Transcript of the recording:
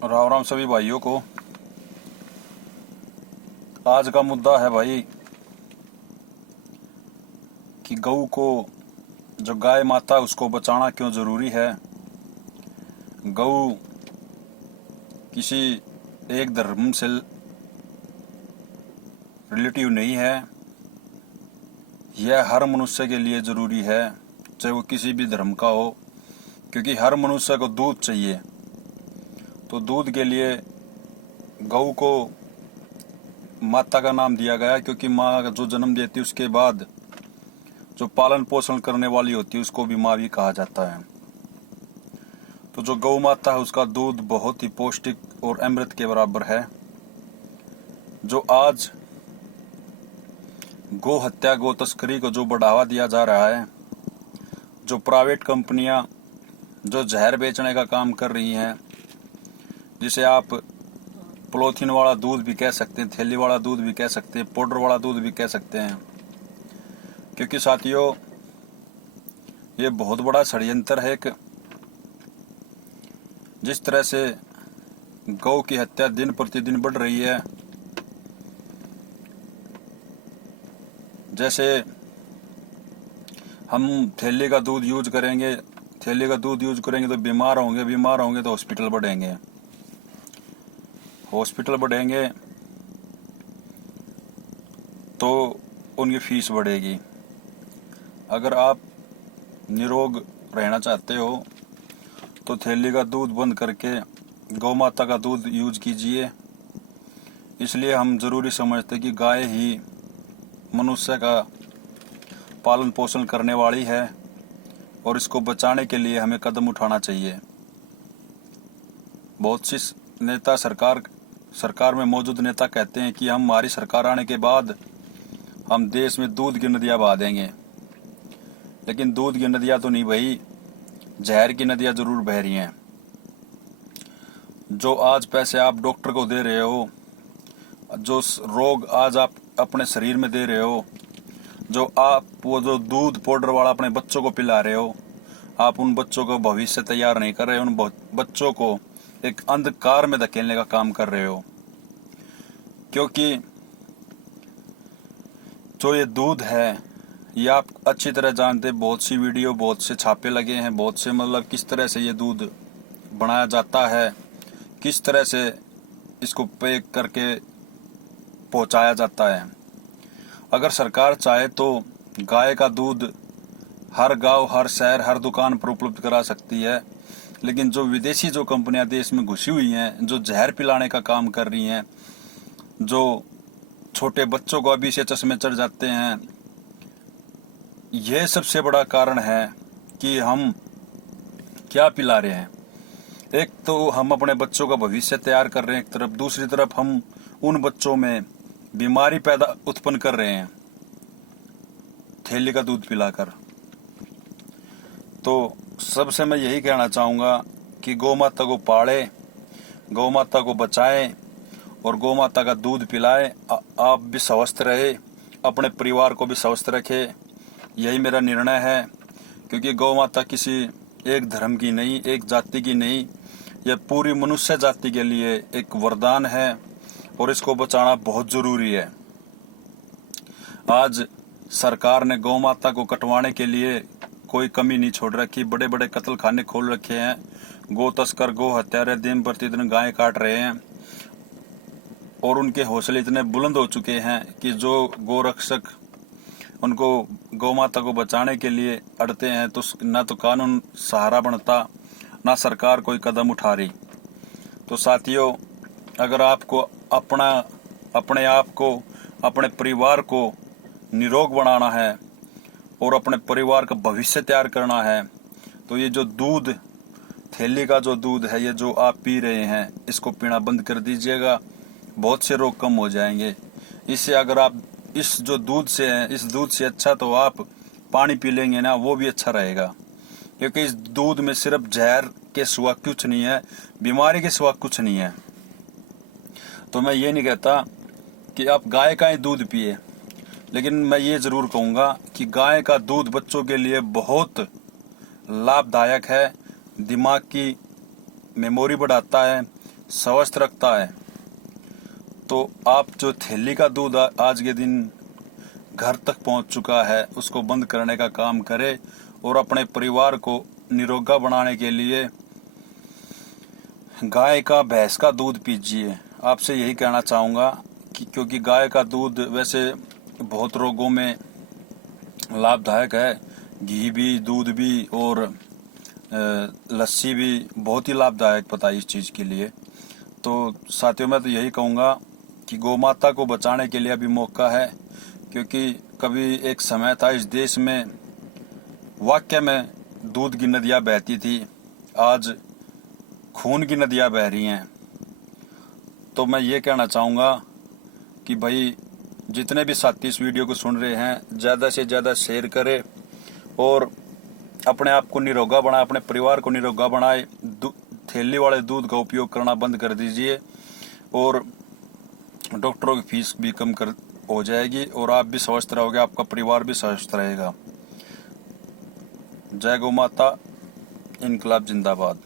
राम राम सभी भाइयों को। आज का मुद्दा है भाई कि गऊ को, जो गाय माता है, उसको बचाना क्यों जरूरी है। गऊ किसी एक धर्म से रिलेटिव नहीं है, यह हर मनुष्य के लिए जरूरी है, चाहे वो किसी भी धर्म का हो, क्योंकि हर मनुष्य को दूध चाहिए। तो दूध के लिए गऊ को माता का नाम दिया गया, क्योंकि माँ जो जन्म देती है उसके बाद जो पालन पोषण करने वाली होती है उसको भी माँ भी कहा जाता है। तो जो गौ माता है उसका दूध बहुत ही पौष्टिक और अमृत के बराबर है। जो आज गौ हत्या, गौ तस्करी को जो बढ़ावा दिया जा रहा है, जो प्राइवेट कंपनियां जो जहर बेचने का काम कर रही हैं, जिसे आप पॉलीथीन वाला दूध भी कह सकते हैं, थैली वाला दूध भी कह सकते हैं, पाउडर वाला दूध भी कह सकते हैं, क्योंकि साथियों ये बहुत बड़ा षड्यंत्र है। एक जिस तरह से गौ की हत्या दिन प्रतिदिन बढ़ रही है, जैसे हम थैली का दूध यूज करेंगे, तो बीमार होंगे तो हॉस्पिटल बढ़ेंगे तो उनकी फीस बढ़ेगी। अगर आप निरोग रहना चाहते हो तो थैली का दूध बंद करके गौ माता का दूध यूज कीजिए। इसलिए हम जरूरी समझते कि गाय ही मनुष्य का पालन पोषण करने वाली है और इसको बचाने के लिए हमें कदम उठाना चाहिए। बहुत सी नेता, सरकार में मौजूद नेता कहते हैं कि हमारी सरकार आने के बाद हम देश में दूध की नदियां बहा देंगे, लेकिन दूध की नदियां तो नहीं बही, जहर की नदियां जरूर बह रही हैं। जो आज पैसे आप डॉक्टर को दे रहे हो, जो रोग आज आप अपने शरीर में दे रहे हो, वो जो दूध पाउडर वाला अपने बच्चों को पिला रहे हो, आप उन बच्चों को भविष्य तैयार नहीं कर रहे, उन बच्चों को एक अंधकार में धकेलने का काम कर रहे हो। क्योंकि जो ये दूध है, ये आप अच्छी तरह जानते, बहुत सी वीडियो, बहुत से छापे लगे हैं, बहुत से किस तरह से ये दूध बनाया जाता है, किस तरह से इसको पैक करके पहुंचाया जाता है। अगर सरकार चाहे तो गाय का दूध हर गांव, हर शहर, हर दुकान पर उपलब्ध करा सकती है, लेकिन जो विदेशी जो कंपनियां देश में घुसी हुई हैं, जो जहर पिलाने का काम कर रही हैं, जो छोटे बच्चों को अभी से चश्मे चढ़ जाते हैं, यह सबसे बड़ा कारण है कि हम क्या पिला रहे हैं। एक तो हम अपने बच्चों का भविष्य तैयार कर रहे हैं एक तरफ, दूसरी तरफ हम उन बच्चों में बीमारी उत्पन्न कर रहे हैं थैली का दूध पिलाकर। तो सबसे मैं यही कहना चाहूँगा कि गौ माता को पाले, गौ माता को बचाएं और गौ माता का दूध पिलाएं। आप भी स्वस्थ रहे, अपने परिवार को भी स्वस्थ रखे, यही मेरा निर्णय है। क्योंकि गौ माता किसी एक धर्म की नहीं, एक जाति की नहीं, यह पूरी मनुष्य जाति के लिए एक वरदान है और इसको बचाना बहुत जरूरी है। आज सरकार ने गौ माता को कटवाने के लिए कोई कमी नहीं छोड़ रखी, बड़े बड़े कत्ल खाने खोल रखे हैं। गौ तस्कर, गौ हत्यारे दिन प्रतिदिन गाय काट रहे हैं और उनके हौसले इतने बुलंद हो चुके हैं कि जो गौ रक्षक उनको, गौ माता को बचाने के लिए अड़ते हैं, तो ना तो कानून सहारा बनता, ना सरकार कोई कदम उठा रही। तो साथियों, अगर आपको अपने आप को, अपने परिवार को निरोग बनाना है और अपने परिवार का भविष्य तैयार करना है, तो ये जो दूध, थैली का जो दूध है, ये जो आप पी रहे हैं, इसको पीना बंद कर दीजिएगा। बहुत से रोग कम हो जाएंगे इससे। अगर आप इस दूध से अच्छा तो आप पानी पी लेंगे ना, वो भी अच्छा रहेगा। क्योंकि इस दूध में सिर्फ जहर के सिवा कुछ नहीं है, बीमारी के सिवा कुछ नहीं है। तो मैं ये नहीं कहता कि आप गाय का ही दूध पिए, लेकिन मैं ये जरूर कहूँगा कि गाय का दूध बच्चों के लिए बहुत लाभदायक है। दिमाग की मेमोरी बढ़ाता है, स्वस्थ रखता है। तो आप जो थैली का दूध आज के दिन घर तक पहुंच चुका है उसको बंद करने का काम करें और अपने परिवार को निरोगा बनाने के लिए गाय का भैंस का दूध पीजिए। आपसे यही कहना चाहूँगा कि क्योंकि गाय का दूध वैसे बहुत रोगों में लाभदायक है, घी भी, दूध भी और लस्सी भी बहुत ही लाभदायक पता है इस चीज़ के लिए। तो साथियों मैं तो यही कहूँगा कि गौ माता को बचाने के लिए अभी मौका है, क्योंकि कभी एक समय था इस देश में वाकई में दूध की नदियाँ बहती थी, आज खून की नदियाँ बह रही हैं। तो मैं ये कहना चाहूँगा कि भाई जितने भी साथी इस वीडियो को सुन रहे हैं ज़्यादा से ज़्यादा शेयर करें और अपने आप को निरोगा बनाए, अपने परिवार को निरोगा बनाए। थैली वाले दूध का उपयोग करना बंद कर दीजिए और डॉक्टरों की फीस भी कम हो जाएगी और आप भी स्वस्थ रहोगे, आपका परिवार भी स्वस्थ रहेगा। जय गौ माता, इनकलाब जिंदाबाद।